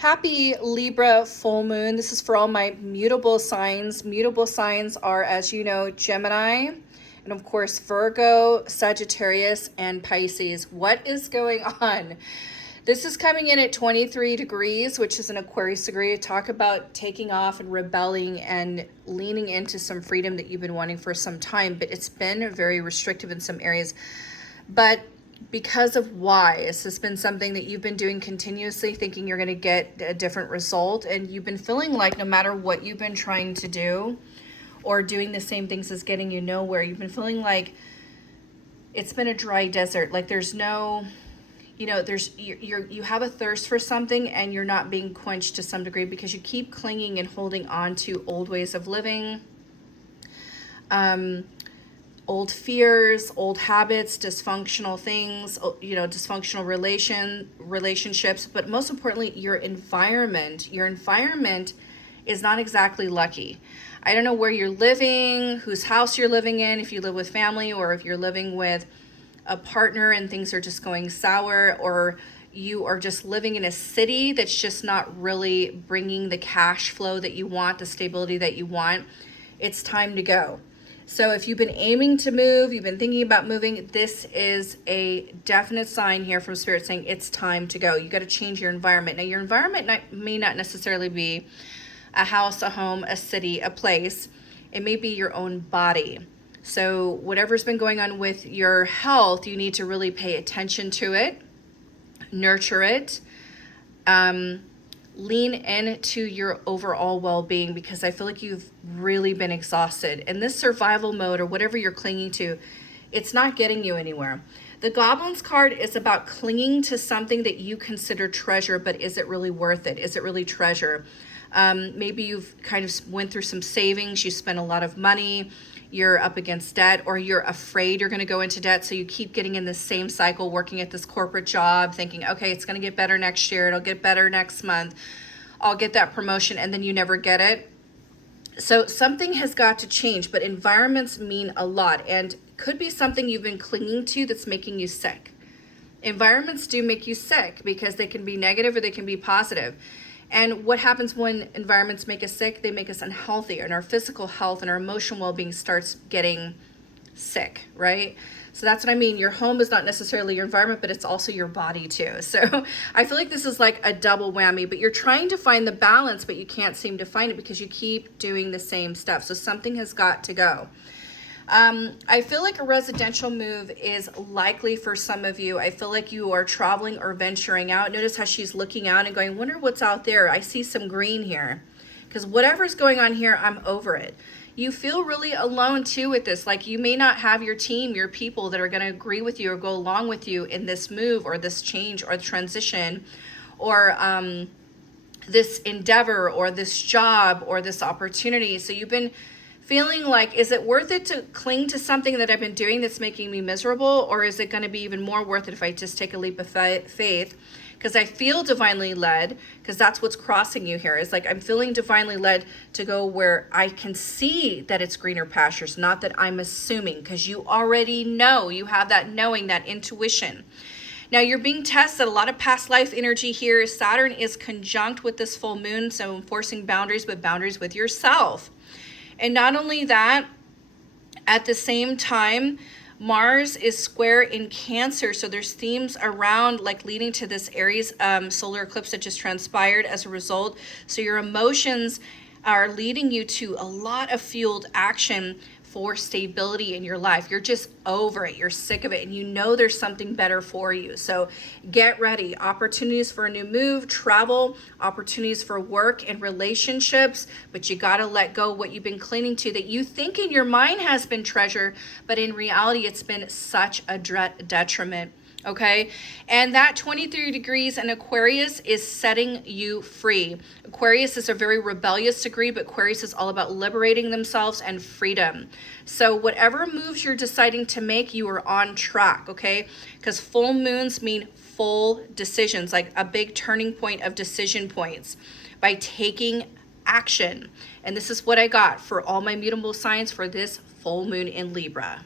Happy Libra full moon. This is for all my mutable signs. Mutable signs are, as you know, Gemini, and of course, Virgo, Sagittarius, and Pisces. What is going on? This is coming in at 23 degrees, which is an Aquarius degree. Talk about taking off and rebelling and leaning into some freedom that you've been wanting for some time, but it's been very restrictive in some areas. But because of why, this has been something that you've been doing continuously, thinking you're going to get a different result, and you've been feeling like no matter what you've been trying to do or doing the same things is getting you nowhere. You've been feeling like it's been a dry desert, like there's no, you have a thirst for something and you're not being quenched to some degree because you keep clinging and holding on to old ways of living, old fears, old habits, dysfunctional things, dysfunctional relationships, but most importantly, your environment is not exactly lucky. I don't know where you're living, whose house you're living in, if you live with family or if you're living with a partner and things are just going sour, or you are just living in a city that's just not really bringing the cash flow that you want, the stability that you want. It's time to go. So if you've been aiming to move, you've been thinking about moving, this is a definite sign here from Spirit saying it's time to go. You got to change your environment. Now, your environment may not necessarily be a house, a home, a city, a place. It may be your own body. So whatever's been going on with your health, you need to really pay attention to it, nurture it, lean into your overall well-being, because I feel like you've really been exhausted. And this survival mode or whatever you're clinging to, it's not getting you anywhere. The Goblin's card is about clinging to something that you consider treasure, but is it really worth it? Is it really treasure? Maybe you've kind of went through some savings, you spent a lot of money, you're up against debt, or you're afraid you're going to go into debt. So you keep getting in the same cycle, working at this corporate job, thinking, okay, it's going to get better next year. It'll get better next month. I'll get that promotion, and then you never get it. So something has got to change, but environments mean a lot, and could be something you've been clinging to that's making you sick. Environments do make you sick because they can be negative or they can be positive. And what happens when environments make us sick? They make us unhealthy, and our physical health and our emotional well-being starts getting sick, right? So that's what I mean. Your home is not necessarily your environment, but it's also your body too. So I feel like this is like a double whammy, but you're trying to find the balance, but you can't seem to find it because you keep doing the same stuff. So something has got to go. I feel like a residential move is likely for some of you. I feel like you are traveling or venturing out. Notice how she's looking out and going, wonder what's out there. I see some green here. Because whatever's going on here, I'm over it. You feel really alone too with this. Like you may not have your team, your people that are going to agree with you or go along with you in this move or this change or the transition or this endeavor or this job or this opportunity. So you've been feeling like, is it worth it to cling to something that I've been doing that's making me miserable? Or is it going to be even more worth it if I just take a leap of faith? Because I feel divinely led, because that's what's crossing you here. Is like, I'm feeling divinely led to go where I can see that it's greener pastures, not that I'm assuming, because you already know, you have that knowing, that intuition. Now you're being tested, a lot of past life energy here. Saturn is conjunct with this full moon, so enforcing boundaries, but boundaries with yourself. And not only that, at the same time, Mars is square in Cancer. So there's themes around like leading to this Aries solar eclipse that just transpired as a result. So your emotions are leading you to a lot of fueled action for stability in your life. You're just over it. You're sick of it. And you know there's something better for you. So get ready. Opportunities for a new move, travel, opportunities for work and relationships. But you got to let go what you've been clinging to that you think in your mind has been treasure. But in reality, it's been such a detriment. Okay, and that 23 degrees in Aquarius is setting you free. Aquarius is a very rebellious degree, but Aquarius is all about liberating themselves and freedom. So whatever moves you're deciding to make, you are on track, okay? Because full moons mean full decisions, like a big turning point of decision points by taking action. And this is what I got for all my mutable signs for this full moon in Libra.